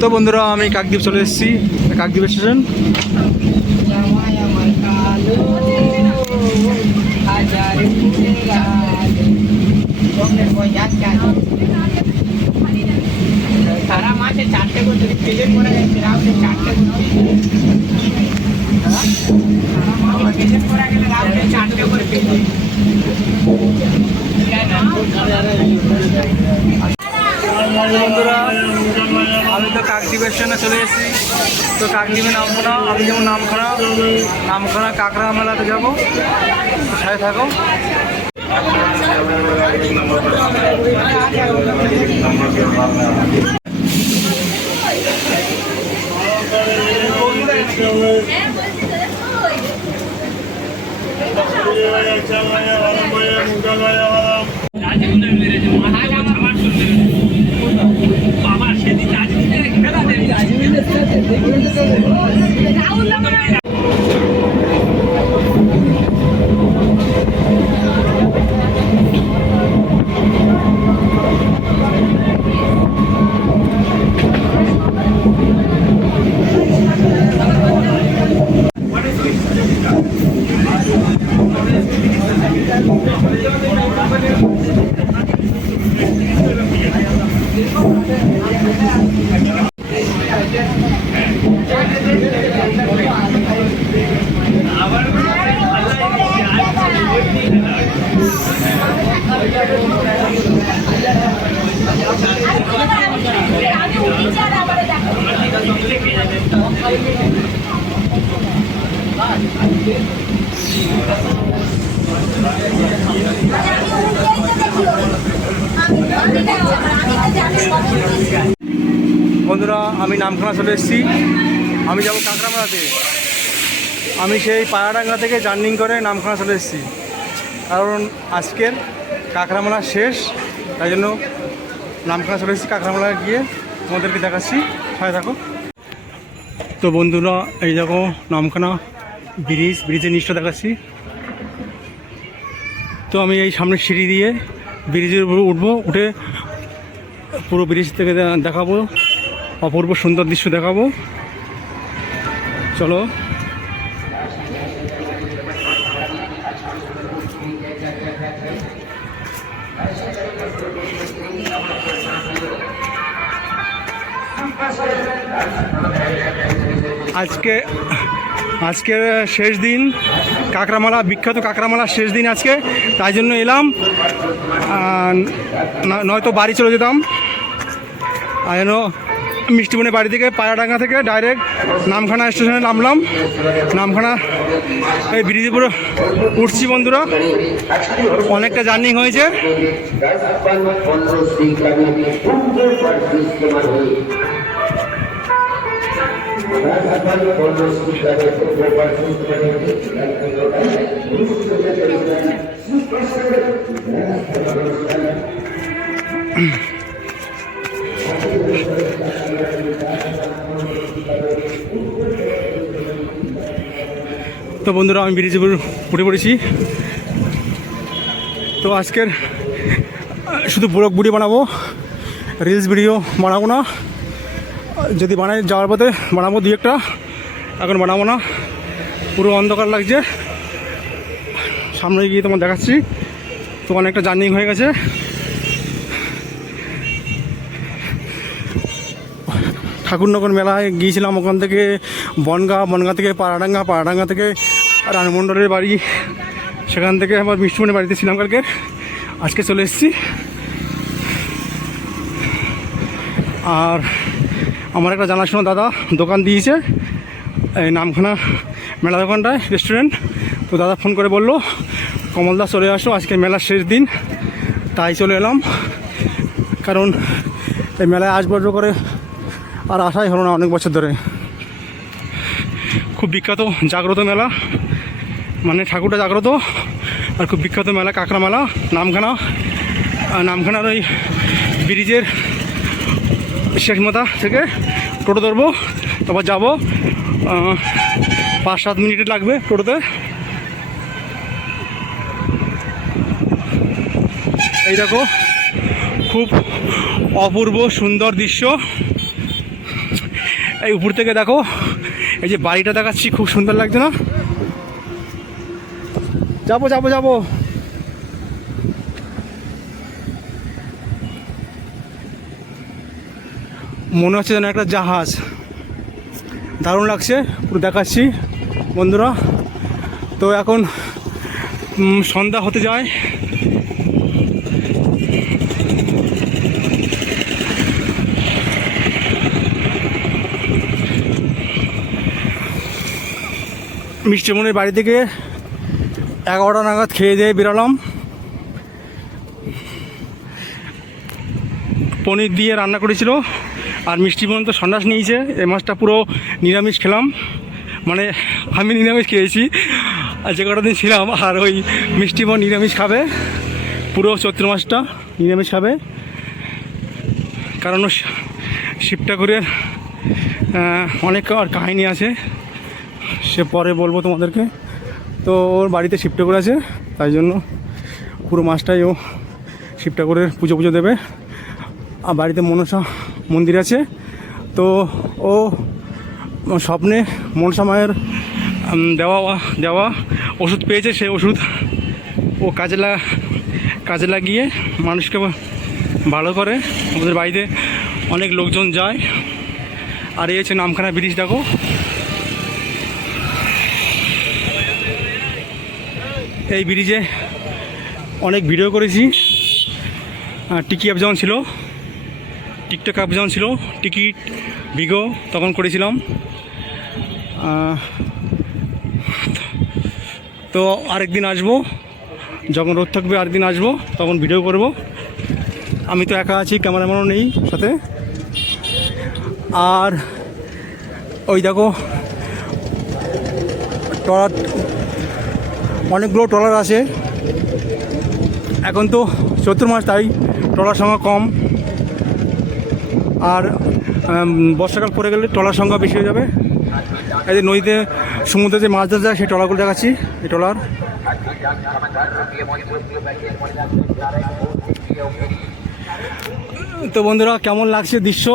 তো বন্ধুরা আমি কাকদ্বীপ চলে এসেছি, কাকদ্বীপ স্টেশন। সারা মাসে 4টে করতে প্রেজেন্ট করে গেছে রাউন্ডে 4টে করতে প্রেজেন্ট করা গেলে রাউন্ডে 4টে করে প্রেজেন্ট। বন্ধুরা আমি তো কাকদ্বীপ স্টেশনে চলে এসেছি। তো কাকদ্বীপে নামবো না, আমি যেমন নামখানা কাঁকড়া মেলাতে যাবো, সাথে থাকো। বন্ধুরা আমি নামখানা চলে এসেছি, আমি যাব কাঁকড়া মেলাতে। আমি সেই পায়াডাঙ্গা থেকে জার্নিং করে নামখানা চলে এসেছি, কারণ আজকের কাঁকড়া মেলা শেষ, তাই জন্য নামখানা চলে এসেছি। কাঁকড়া মেলা গিয়ে তোমাদেরকে দেখাচ্ছি, সাথে থাকো। তো বন্ধুরা এই দেখো নামখানা ব্রিজের নিচটা দেখাচ্ছি। তো আমি এই সামনে সিঁড়ি দিয়ে ব্রিজের উপরে উঠবো, উঠে পুরো ব্রিজ থেকে দেখাবো, অপূর্ব সুন্দর দৃশ্য দেখাবো। চলো। আজকের শেষ দিন কাঁকড়ামেলা, বিখ্যাত কাঁকড়ামেলার শেষ দিন আজকে, তাই জন্য এলাম, নয়তো বাড়ি চলে যেতাম। তাই জন্য মিষ্টিমণির বাড়ি থেকে পায়াডাঙ্গা থেকে ডাইরেক্ট নামখানা স্টেশনে নামলাম। নামখানা এই ব্রিজের উপরে উঠছি। বন্ধুরা অনেকটা জার্নি হয়েছে। তো বন্ধুরা আমি ব্রিজের উপর উঠে পড়েছি। তো আজকের শুধু ব্লগ ভিডিও বানাবো, রিলস ভিডিও বানাবো না। যদি বানাই যাওয়ার পথে বানাবো দুই একটা, এখন বানাবো না। পুরো অন্ধকার লাগছে, সামনে গিয়ে তোমার দেখাচ্ছি। তো অনেকটা জার্নি হয়ে গেছে। ঠাকুরনগর মেলায় গিয়েছিলাম, ওখান থেকে বনগাঁ থেকে পাড়াডাঙ্গা থেকে রানমণ্ডলের বাড়ি, সেখান থেকে আবার মিষ্টিমণির বাড়িতে ছিলাম কালকে। আজকে চলে এসেছি। আর আমার একটা জানাশোনা দাদা দোকান দিয়েছে এই নামখানা মেলা দোকানটায়, রেস্টুরেন্ট। তো দাদা ফোন করে বললো কমলদা চলে আসো, আজকে মেলার শেষ দিন, তাই চলে এলাম। কারণ এই মেলায় আসবো করে আর আসাই হলো না অনেক বছর ধরে। খুব বিখ্যাত জাগ্রত মেলা, মানে ঠাকুরটা জাগ্রত, আর খুব বিখ্যাত মেলা কাঁকড়া মেলা নামখানা। নামখানার ওই ব্রিজের শেষ মাথা থেকে টোটো ধরবো, তারপর যাবো। 5-7 মিনিট লাগবে টোটোতে। এই দেখো খুব অপূর্ব সুন্দর দৃশ্য। এই উপর থেকে দেখো, এই যে বাড়িটা দেখাচ্ছি, খুব সুন্দর লাগছে না? যাবো যাবো যাবো। মনে হচ্ছে যেন একটা জাহাজ, দারুণ লাগছে, পুরো দেখাচ্ছি বন্ধুরা। তো এখন সন্ধ্যা হতে যায়। মিষ্টিমণির বাড়ি থেকে 11টা নাগাদ খেয়ে দিয়ে বেরোলাম। পনির দিয়ে রান্না করেছিল, আর মিষ্টিমণ তো সন্ন্যাস নিয়েছে। এই মাছটা পুরো নিরামিষ খেলাম, মানে আমি নিরামিষ খেয়েছি আর যে কটা দিন ছিলাম। আর ওই মিষ্টিমণ নিরামিষ খাবে, পুরো চৈত্র মাসটা নিরামিষ খাবে। কারণ শিব ঠাকুরের অনেক আর কাহিনী আছে, সে পরে বলবো তোমাদেরকে। তো ওর বাড়িতে শিব ঠাকুর আছে, তাই জন্য পুরো মাসটাই ও শিব ঠাকুরের পুজো দেবে। আর বাড়িতে মনসা মন্দির আছে, তো ও স্বপ্নে মনসা মায়ের দেওয়া ওষুধ পেয়েছে। সেই ওষুধ ও কাজে লাগিয়ে মানুষকে ভালো করে। আমাদের বাড়িতে অনেক লোকজন যায়। আর এই হচ্ছে নামখানা ব্রিজ, দেখো। এই ব্রিজে অনেক ভিডিও করেছি। টিকি অ্যাপ যেমন ছিল, টিকটক অ্যাপ যেমন ছিল, টিকিট ভিগো তখন করেছিলাম। তো আরেকদিন আসবো, যখন রোদ থাকবে আরেকদিন আসবো, তখন ভিডিও করব। আমি তো একা আছি, ক্যামেরাম্যানও নেই সাথে। আর ওই দেখো ট্রলার, অনেকগুলো ট্রলার আছে। এখন তো চৈত্র মাস, তাই ট্রলার সংখ্যা কম। আর বর্ষাকাল পড়ে গেলে ট্রলার সংখ্যা বেশি হয়ে যাবে। এই যে নদীতে সমুদ্রে যে মাছ ধরা যায়, সেই ট্রলারগুলো দেখাচ্ছি। এই ট্রলার, তো বন্ধুরা কেমন লাগছে দৃশ্য?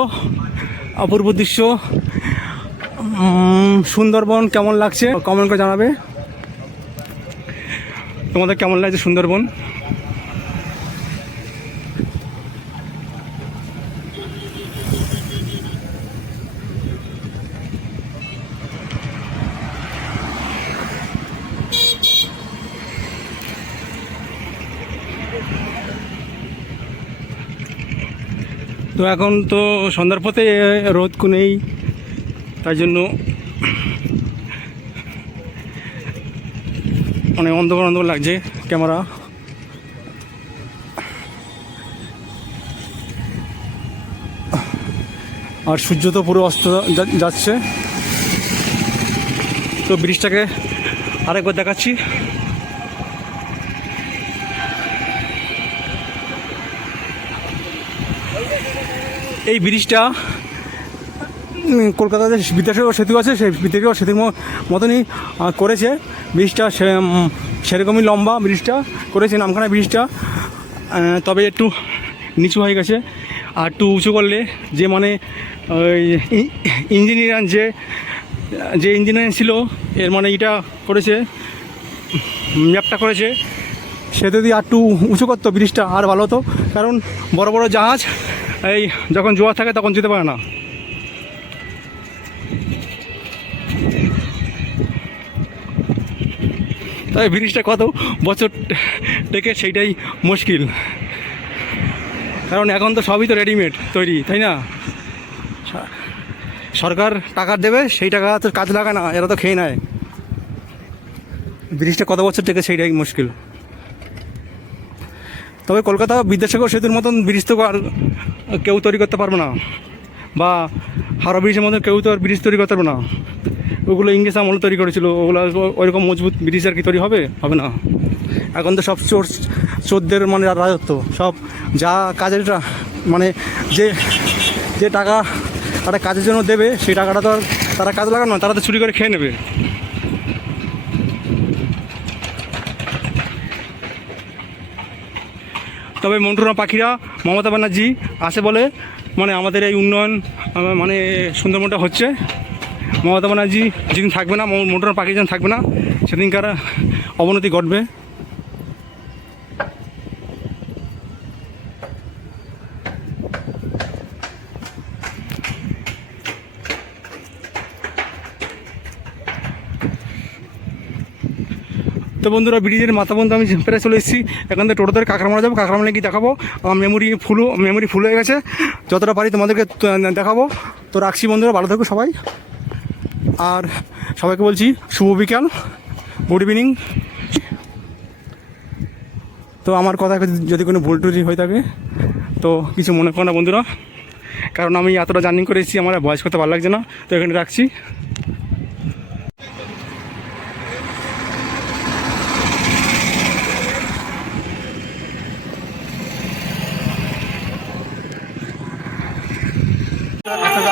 অপূর্ব দৃশ্য। সুন্দরবন কেমন লাগছে কমেন্ট করে জানাবে। তোমাদের কেমন লাগছে সুন্দরবন? তো এখন তো সন্ধ্যার পথে, রোদ নেই, তাই জন্য অনেক অন্ধকার লাগছে ক্যামেরা। আর সূর্য তো পুরো অস্ত যাচ্ছে। তো ব্রিজটাকে আরেকবার দেখাচ্ছি। এই ব্রিজটা কলকাতাতে বিদ্যাসাগর সেতু আছে, সেই বিদ্যাসাগর সেতুর মতনই করেছে ব্রিজটা। সেরকমই লম্বা ব্রিজটা করেছে নামখানা ব্রিজটা, তবে একটু নিচু হয়ে গেছে। আর একটু উঁচু করলে, যে মানে ওই ইঞ্জিনিয়ার যে ইঞ্জিনিয়ার ছিল, এর মানে এটা করেছে, ম্যাপটা করেছে, সে যদি আর একটু উঁচু করতো ব্রিজটা আর ভালো হতো। কারণ বড় বড় জাহাজ এই যখন জোয়ার থাকে তখন যেতে পারে না। তাই ব্রিজটা কত বছর টেকে সেইটাই মুশকিল। কারণ এখন তো সবই তো রেডিমেড তৈরি, তাই না? সরকার টাকা দেবে, সেই টাকা তো কাজ লাগায় না, এরা তো খেয়ে নেয়। ব্রিজটা কত বছর টেকে সেইটাই মুশকিল। তবে কলকাতা বিদ্যাসাগর সেতুর মতন ব্রিজ তো আর কেউ তৈরি করতে পারবে না, বা হাওড়া ব্রিজের মতন কেউ তো আর ব্রিজ তৈরি করতে পারবে না। ওগুলো ইংরেজ আমলে তৈরি করেছিল, ওগুলো ওইরকম মজবুত ব্রিজ আর কি তৈরি হবে না। এখন তো সব চোরদের মানে রাজত্ব, সব যা কাজের মানে যে টাকা তারা কাজের জন্য দেবে সেই টাকাটা তো আর তারা কাজে লাগানো না, তারা তো চুরি করে খেয়ে নেবে। তবে মন্টুরা পাখিরা মমতা ব্যানার্জি আসে বলে মানে আমাদের এই উন্নয়ন মানে সুন্দরবনটা হচ্ছে। মমতা ব্যানার্জি যেদিন থাকবে না, মন্টুরা পাখি যেদিন থাকবে না, সেদিনকার অবনতি ঘটবে। তো বন্ধুরা, ব্রিজের মাথা বন্ধু আমি প্রায় চলে এসেছি। এখান থেকে টোটো ধরে কাঁকড়ামারা যাবো, কাঁকড়ামারা গিয়ে দেখাবো। আমার মেমোরি ফুল হয়ে গেছে, যতটা পারি তোমাদেরকে দেখাবো। তো রাখছি বন্ধুরা, ভালো থাকো সবাই। আর সবাইকে বলছি শুভ বিকাল, গুড ইভিনিং। তো আমার কথা যদি কোনো ভুল টুটি হয়ে থাকে তো কিছু মনে করো না বন্ধুরা, কারণ আমি এতটা জার্নি করে এসেছি, আমার ভয়েস করতে ভালো লাগছে না। তো এখানে রাখছি।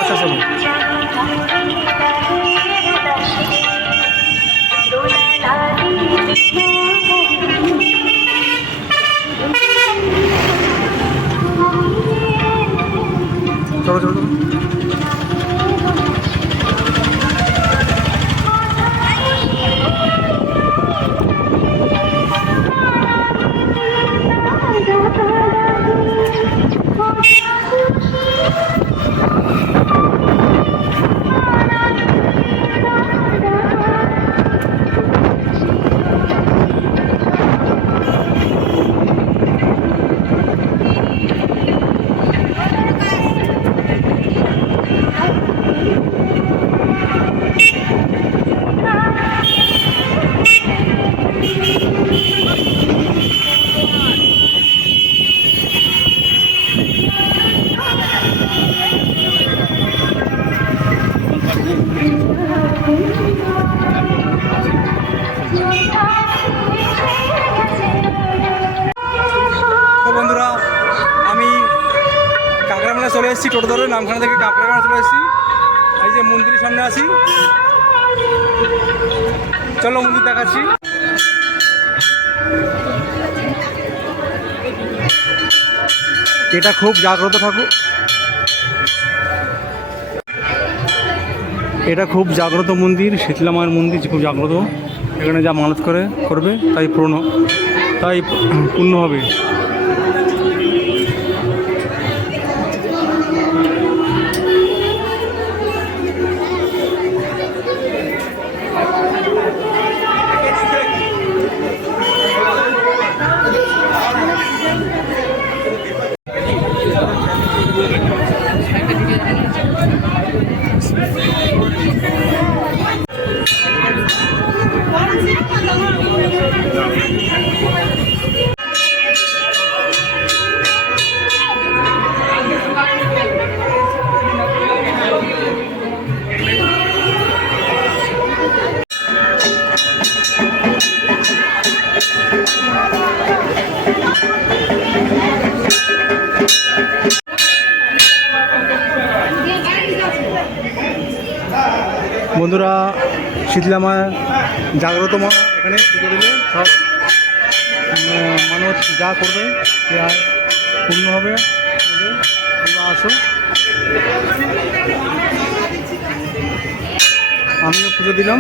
আচ্ছা চলো। চলো চলো চলো। বন্ধুরা, আমি কাঁকড়ামারা চলে এসেছি, টোটো ধরে নামখানা থেকে কাঁকড়ামারা চলে এসেছি। এই যে মন্দিরের সামনে আছি, চলো মন্দির দেখাচ্ছি। এটা খুব জাগ্রত ঠাকুর, এটা খুব জাগ্রত মন্দির, শীতলা মায়ের মন্দির, খুব জাগ্রত। এখানে যা মানত করবে তাই পূর্ণ হবে। বন্ধুরা, শীতলা মা জাগ্রত মা, এখানে পুজো দিলে সব মানুষ যা করবে পূর্ণ হবে। তোমরা আসো, আমিও পুজো দিলাম।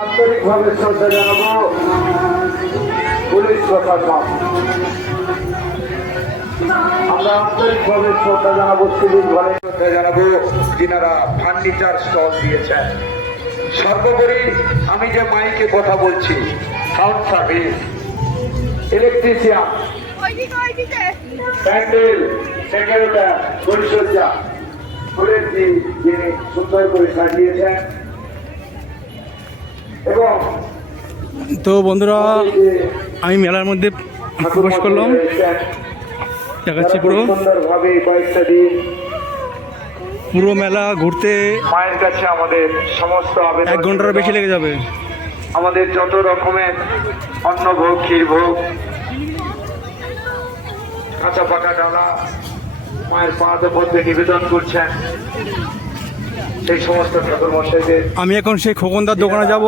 আন্তরিকভাবে শ্রদ্ধা জানাবো পুলিশ প্রশাসন। আমরা আন্তরিকভাবে শ্রদ্ধা জানাবো সিভিল ঘরে শ্রদ্ধা জানাবো যিনারা ফার্নিচার স্টল দিয়েছেন। সর্বোপরি আমি যে মাইকে কথা বলছি, sound service, electrician, pandal, secretary, পরিচর্যা, ফুলের যিনি সুন্দর করে সাজিয়েছেন এবং তো বন্ধুরা, আমি মেলার মধ্যে প্রবেশ করলাম, দেখাচ্ছি পুরো সুন্দরভাবে কয়েকটা দিন পুরো মেলা ঘুরতে মায়ের কাছে আমাদের সমস্ত আবেদন 1 ঘন্টার বেশি লেগে যাবে। আমাদের যত রকমের অন্নভোগ, ক্ষীরভোগ, কাঁচা পাকা ডালা মায়ের পাদ মধ্যে নিবেদন করছেন। সেই সমস্ত ঠাকুর মশাইদের আমি এখন সেই খোকনদার দোকানে যাব।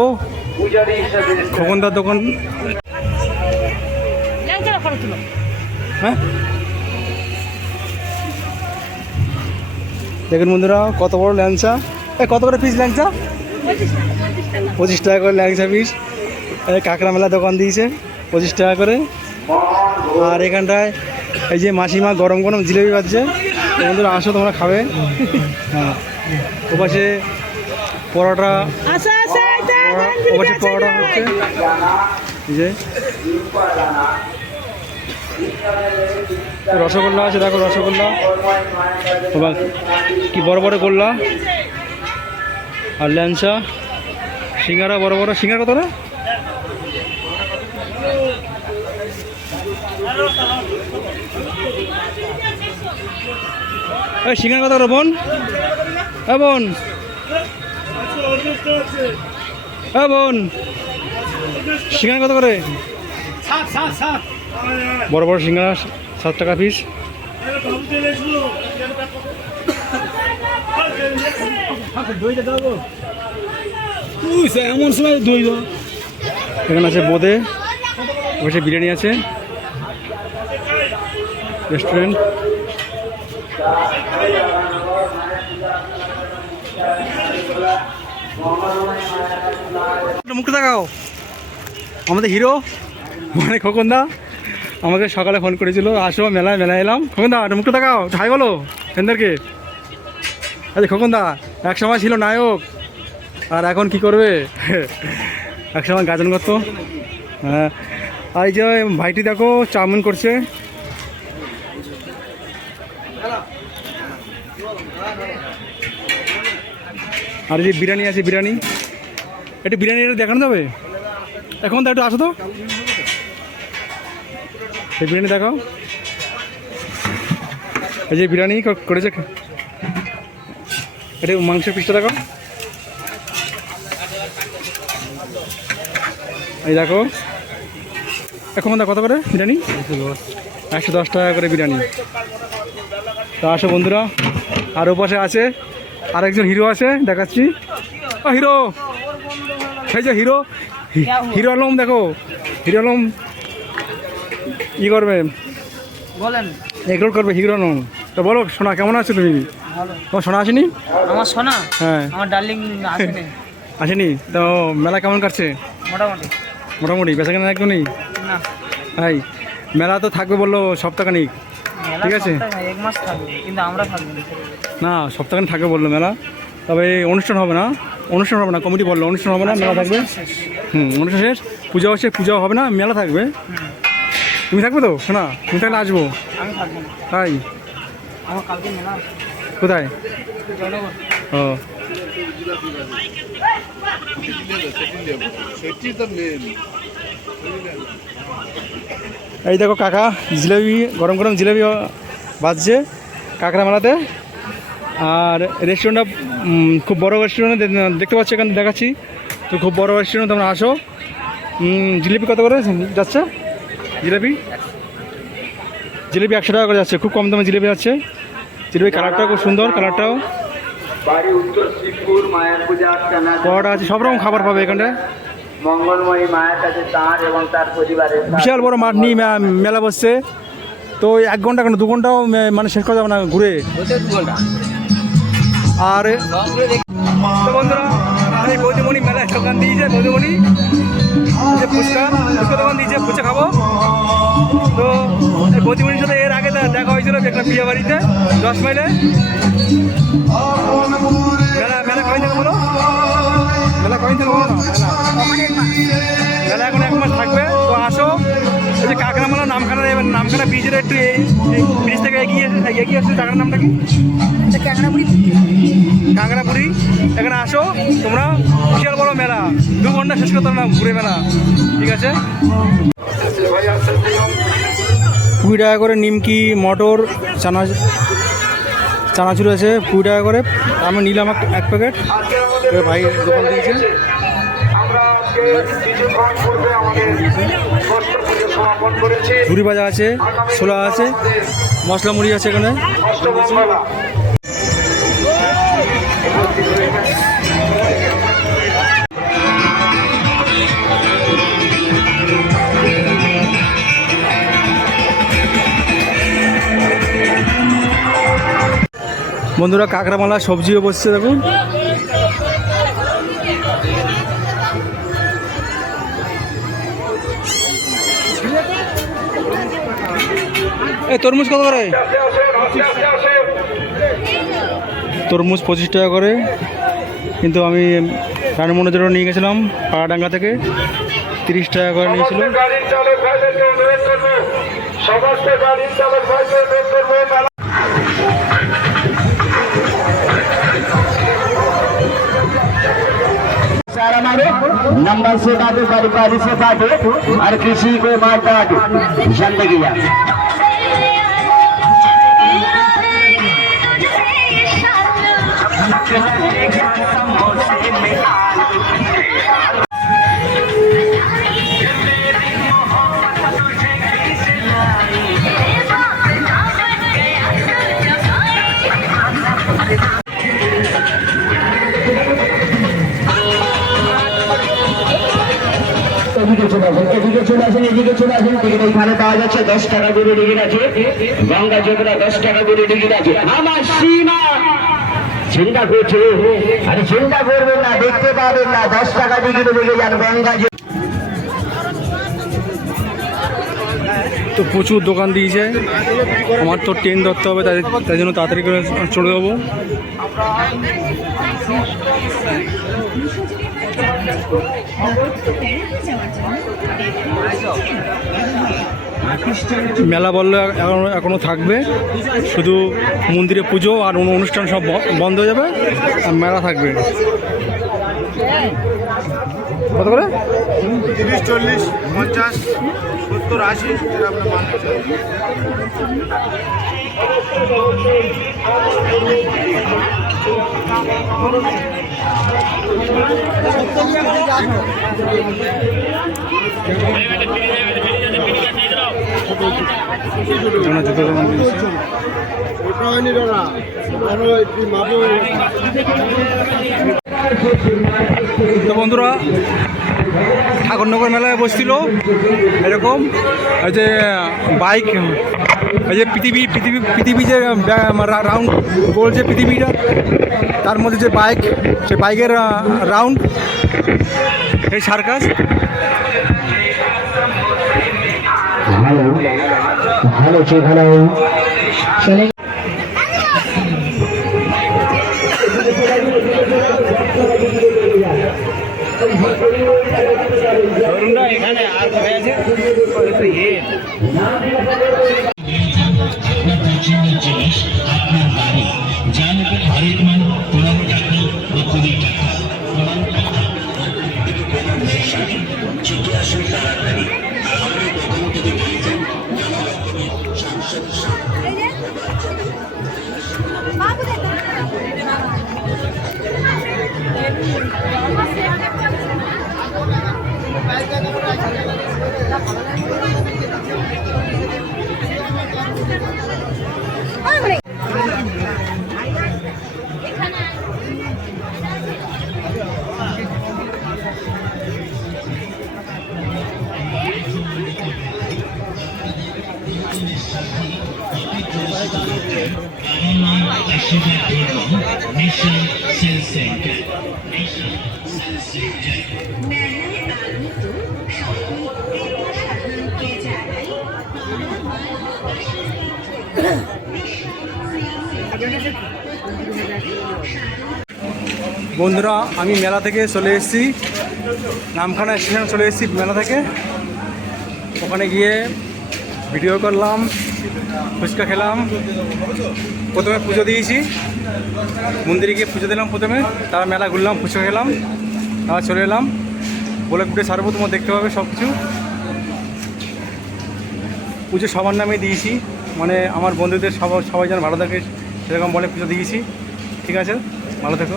পূজারী হিসাবে খোকনদার দোকান, হ্যাঁ দেখুন বন্ধুরা, কত বড় ল্যাংচা। কত করে পিস ল্যাংচা? 25 টাকা করে ল্যাংচা পিস। কাঁকড়া মেলা দোকান দিয়েছে 25 টাকা করে। আর এখানটায় এই যে মাসিমা গরম গরম জিলেবি বাজছে। তো বন্ধুরা আসো, তোমরা খাবে। হ্যাঁ, ওপাশে পরোটা, ওপাশে পরোটা হচ্ছে। এই যে রসগোল্লা আছে, দেখো রসগোল্লা, কি বড় বড় গোল্লা, আর ল্যাংচা, সিঙ্গারা, বড় বড় সিঙ্গারা। কত না? এই সিঙ্গারা কত করে বোন? বোন, বোন, সিঙ্গারা কত করে? বড় বড় সিঙ্গারা 7 টাকা পিস। এমন সময় দই এখানে আছে বোঁদে, ওখানে বিরিয়ানি আছে, রেস্টুরেন্ট। মুখটা দেখাও। আমাদের হিরো মানে খোকনদা আমাকে সকালে ফোন করেছিল, আসো মেলায় এলাম। খোকনদা মুখটা দেখাও, হাই বলো ফ্রেন্ডদেরকে। আচ্ছা খোকনদা এক সময় ছিল নায়ক, আর এখন কি করবে? এক সময় গাজন করতো। হ্যাঁ, আর এই যে ভাইটি দেখো চাউমিন করছে। আর এই যে বিরিয়ানি আছে, বিরিয়ানি। একটু বিরিয়ানিটা দেখানো যাবে এখন? তো একটু আসো তো, এই বিরিয়ানি দেখাও। এই যে বিরিয়ানি করেছে, এটা মাংসের পিসটা দেখাও। এই দেখো, এখন কত করে বিরিয়ানি? 110 টাকা করে বিরিয়ানি। তো আসো বন্ধুরা। আর ওপাশে আছে আরেকজন হিরো আছে, দেখাচ্ছি। ও হিরো, সেই যে হিরো, হিরো আলম দেখো, হিরো আলম ই করবে, বলেন, এগরোল করবে হিরো আলম। তো বলো সোনা, কেমন আছো তুমি? তোমার সোনা আসেনি? আমার সোনা, হ্যাঁ আমার ডার্লিং আসেনি। আসেনি? তো মেলা কেমন কাটছে? মোটামুটি। মোটামুটি বেচা কেনা একদম নেই? না, তাই মেলা তো থাকবে বললো সপ্তাহখানিক। মেলা ঠিক আছে, সপ্তাহে 1 মাস থাকবে, কিন্তু আমরা থাকবো না। না সপ্তাহখানিক থাকবে বললো মেলা। তবে অনুষ্ঠান হবে না, অনুষ্ঠান হবে না, কমিটি বললো অনুষ্ঠান হবে না, মেলা থাকবে। অনুষ্ঠান শেষ, পূজা হচ্ছে, পূজাও হবে না, মেলা থাকবে। তুমি থাকবে তো শোনা? তুমি থাকলে আসবো। আমি থাকবো না, তাই? আমার কালকে মেলা আছে। কোথায়? জয়নগর। ও, এই দেখো কাকা জিলেবি, গরম গরম জিলেবি বাজছে কাঁকড়া মেলাতে। আর রেস্টুরেন্টটা খুব বড় রেস্টুরেন্ট দেখতে পাচ্ছি, এখানে দেখাচ্ছি। তো খুব বড় রেস্টুরেন্ট, তোমরা আসো। জিলিপি কত করে যাচ্ছে? জিলেবি 100 টাকা করে যাচ্ছে, খুব কম দামে জিলেপি যাচ্ছে। জিলেপি কালারটাও খুব সুন্দর, কালারটাও। বাড়ি উত্তর শিবপুর, মায়ের পূজা আর্চনা, পরোটা আছে, সব রকম খাবার পাবে এখানটায়। মঙ্গলময়ী মায়ের কাছে তাঁর এবং তার পরিবারের বিশাল বড় মাঠ নিয়ে মেলা বসছে। তো 1 ঘন্টা কেন 2 ঘন্টাও মানে শেষ করা যাবে না ঘুরে। আর তো বন্ধুরা, এই বৌদিমণি মেলায় দোকান দিয়েছে, বৌদিমণি যে ফুচকা দোকান দিয়েছে, ফুচকা খাবো। তো এই বৌদিমণির সাথে এর আগে দেখা হয়েছিল একটা বিয়ে বাড়িতে 10 মাইলে। মেলা মেলা কয়দিন থেকে বলো, মেলা কয়দিন থেকে বলো না, মেলা এখন 1 মাস থাকবে। তো আসো, এই যে কাঁকড়ামালা নামখানা, এবার নামখানা ব্রিজের একটু এই ব্রিজ থেকে এগিয়ে আসছে, জায়গার নামটা কি? কাঁকড়াপুরি। এখানে আসো তোমরা, বিশাল বড় মেলা, 2 ঘন্টা শেষ করতে না ঘুরে মেলা, ঠিক আছে? 20 টাকা করে নিমকি, মটর, চানাচুর আছে 20 টাকা করে। আমি নিলাম 1 প্যাকেট, ভাই দোকান দিয়েছে। ঝুড়ি ভাজা আছে, ছোলা আছে, মশলা মুড়ি আছে এখানে। বন্ধুরা কাঁকড়ামালা সবজিও বসছে দেখুন। এই তরমুজ কত করে? তরমুজ 25 টাকা করে, কিন্তু আমি রানীমন্ডলের জন্য নিয়ে গেছিলাম পাড়াডাঙ্গা থেকে, 30 টাকা করে নিয়েছিল। नंबर से काटो, बारी से काटो, हर किसी को मार काटो जिंदगी। এখানে পাওয়া যাচ্ছে 10 টাকা করে টিকিট আছে, গঙ্গা যমুনা 10 টাকা করে টিকিট আছে। আমার সীমা চিন্তা করছে, আরে চিন্তা করবেন না, দেখতে পাবেন না, 10 টাকা টিকিট দেখে যান গঙ্গা। তো প্রচুর দোকান দিয়েছে, আমার তো ট্রেন ধরতে হবে, তাই জন্য তাড়াতাড়ি করে চলে যাবো। মেলা বললে এখনো থাকবে, শুধু মন্দিরে পুজো আর অনুষ্ঠান সব বন্ধ হয়ে যাবে, আর মেলা থাকবে। কত করে? 30, 40, 50, 70, 80 তো বন্ধুরা ঠাকুরনগর মেলায় বসছিল এরকম, এই যে বাইক, এই যে পৃথিবী যে রাউন্ড গোল, যে পৃথিবীটা তার মধ্যে যে বাইক, সে বাইকের রাউন্ড, এই সার্কাস। এখানে আর কোথায় আছে? জিনিস আপনার বাড়ি, যার উপর হরেক মান 15 টাকা বা 20 টাকা। চলে আসুন তাড়াতাড়ি, আমাদের দোকান থেকে পেয়ে যান Mission Cell Center. বন্ধুরা আমি মেলা থেকে চলে এসেছি, নামখানা স্টেশন চলে এসেছি মেলা থেকে। ওখানে গিয়ে ভিডিও করলাম, ফুচকা খেলাম, প্রথমে পুজো দিয়েছি, মন্দিরে গিয়ে পুজো দিলাম প্রথমে, তারপর মেলা ঘুরলাম, ফুচকা খেলাম, তারপর চলে এলাম। বলে কুটে সারবো, তোমার দেখতে পাবে সব কিছু। পুজো সবার নামে দিয়েছি, মানে আমার বন্ধুদের সবাই যেন ভালো থাকে সেরকম বলে পুজো দিয়েছি। ঠিক আছে, ভালো থেকো।